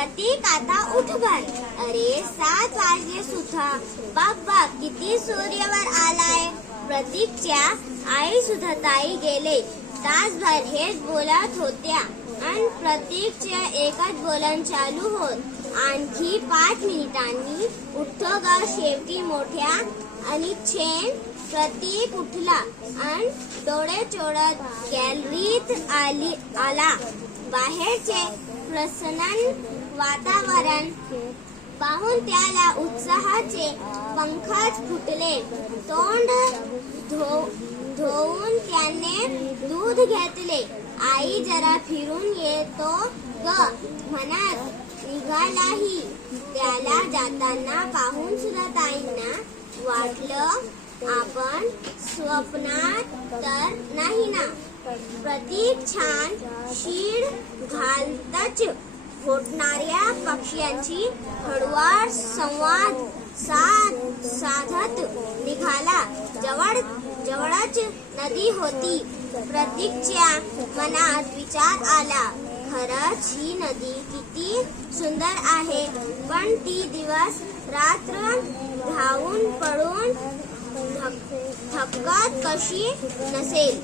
प्रतीक आता उठभार. अरे 7 वाजले सुद्धा. बाबा किती सूर्यवर आलाय. प्रतीकच्या आई सुधाताई गेले. तासभर हेच बोलत होत्या आणि प्रतीकचे एकच बोलन चालू होत. आणखी 5 मिनिटांनी उठतो ग शेवटी मोठ्या अनिच्छेन प्रतीक उठला आणि डोळे चोळत गॅलरीत आला. बाहेरचे प्रसन्न वातावरण पाहून त्याला उत्साहाचे पंखच फुटले. तोंड धुवून त्याने दूध घेतले. आई जरा फिरून येतो ग म्हणत निघालाही. त्याला जाताना पाहून सुद्धा ताईंना वाटलं आपण स्वप्नात तर नाही ना. प्रतीक छान शीड घालतच घोटणाऱ्या पक्ष्यांची हळूवार संवाद साधत निघाला. जवळच नदी होती. प्रतीकच्या मनात विचार आला, खरंच ही नदी किती सुंदर आहे. पण ती दिवस रात्र धावून पळून थकत कशी नसेल.